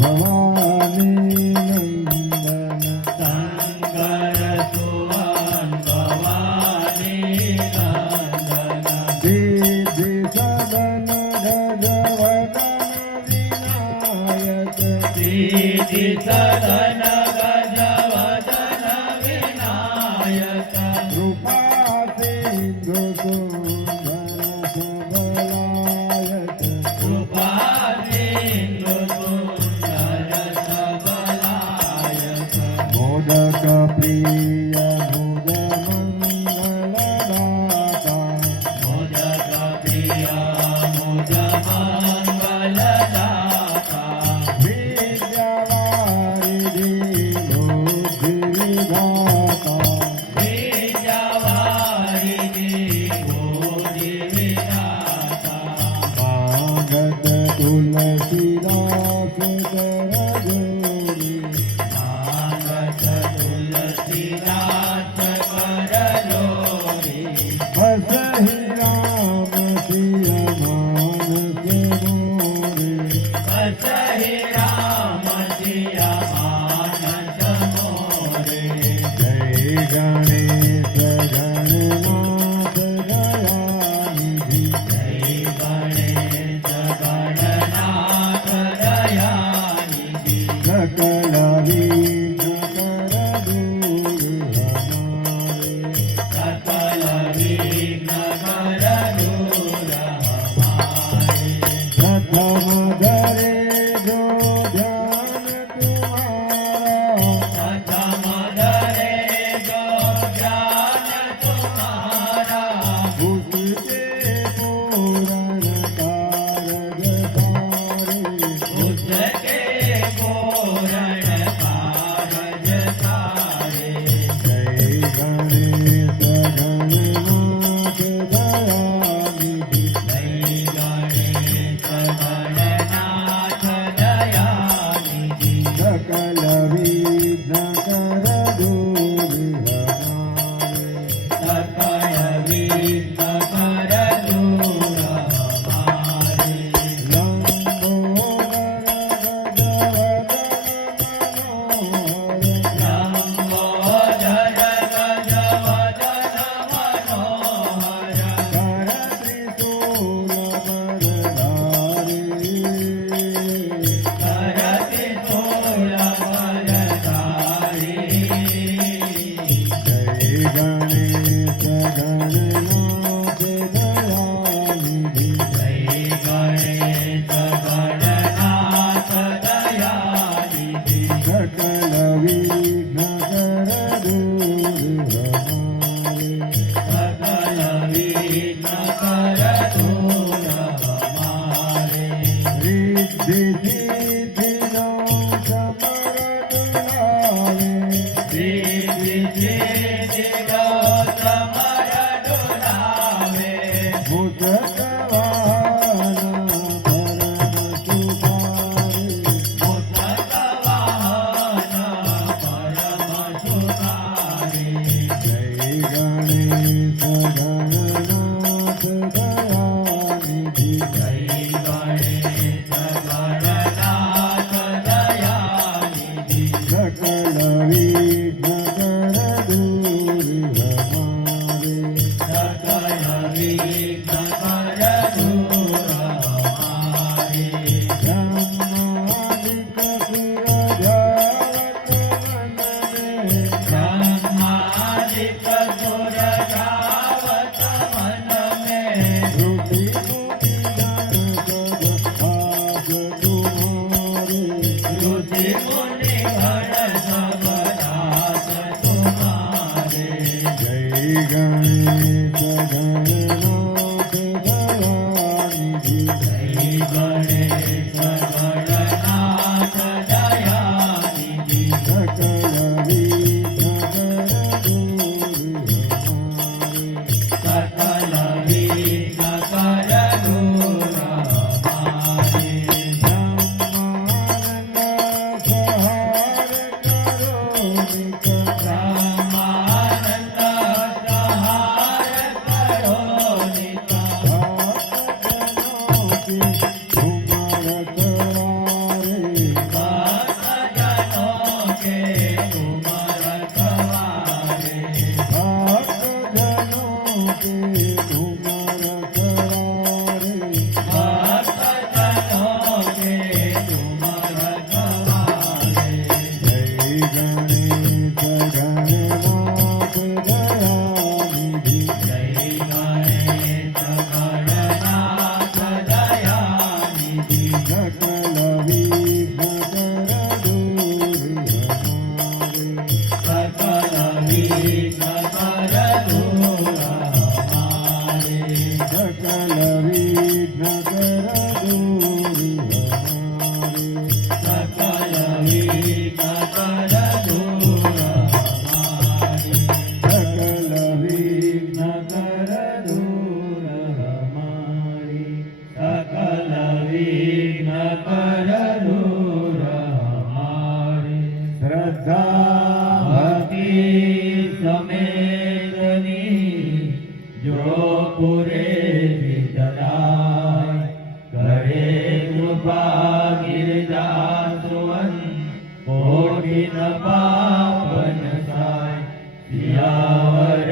भवानी नंदन शंकर सुवन भवानी नंदन सिद्धि सदन गजवदन विनायक सिद्धि सदन गजवदन विनायक कृपा सिंधु सुंदर सबलायक कृपा सिंधु सुंदर सबलायक मोदक प्रिय मुद मंगलदाता मोदक प्रिय मुद मंगलदाता विद्यावारिधि बुद्धि विधाता विद्यावारिधि बुद्धि विधाता मागत तुलसीदास करजोरी मागत तुलसीदास करलोरी बसहि राम सिय मानस मोरे बसहि राम सिया मानस मोरे जय गणेश गणनाथ दयानिधि जय गणेश गणनाथ दयानिधि सकल विघ्न कर दूर हमारे सकल विघ्न कर दूर हमारे प्रथम धरे जो ध्यान तुम्हारा प्रथम धरे जो ज्ञान तुम्हारा उसके पूरन कारज सारे उसके पूर्ण कारज सारे जय गणेश गणनाथ दयानिधि जय गणेश गणनाथ दयानिधि सकल विघ्न कर दूर हमारे सकल विघ्न कर दूर हमारे लंबोदर गजवदन मनोहर लंबोदर कर त्रिशूल बरधारी कर त्रिशूल बरधारी जय गणेश गणनाथ दयानिधि जय गणेश गणनाथ दयानिधि सकल विघ्न कर दूर हमारे सकल विघ्न कर दूर हमारे रिद्धि सिद्धि नाथ समर दुलारे सिद्धि सिद्धि गौतम डुलावे मुसकवाहन परम सुधारे मुसक वाहन परम सुखारे जय गणेश गणनाथ दयानिधि जय गणेश गणनाथ दयानिधि सकल विघ्न कर दूर हमारे सकल विघ्न कर दूर हमारे ब्रह्मादिक सुरजावत मन में ब्रह्मादिक सुर जावत मन में श्रुति मुनि गण सब आस तुम्हारे रुचि मुनि गण सब दास तुम्हारे जय गणेश गणनाथ दयानिधि जय गणेश गणनाथ दयानिधि सकल विघ्न कर दूर हमारे सकल विघ्न कर दूर हमारे ब्रह्मानंद पुरे विदलाय करे कृपा गिरजा सुवन कोटिन पापन साय सियावर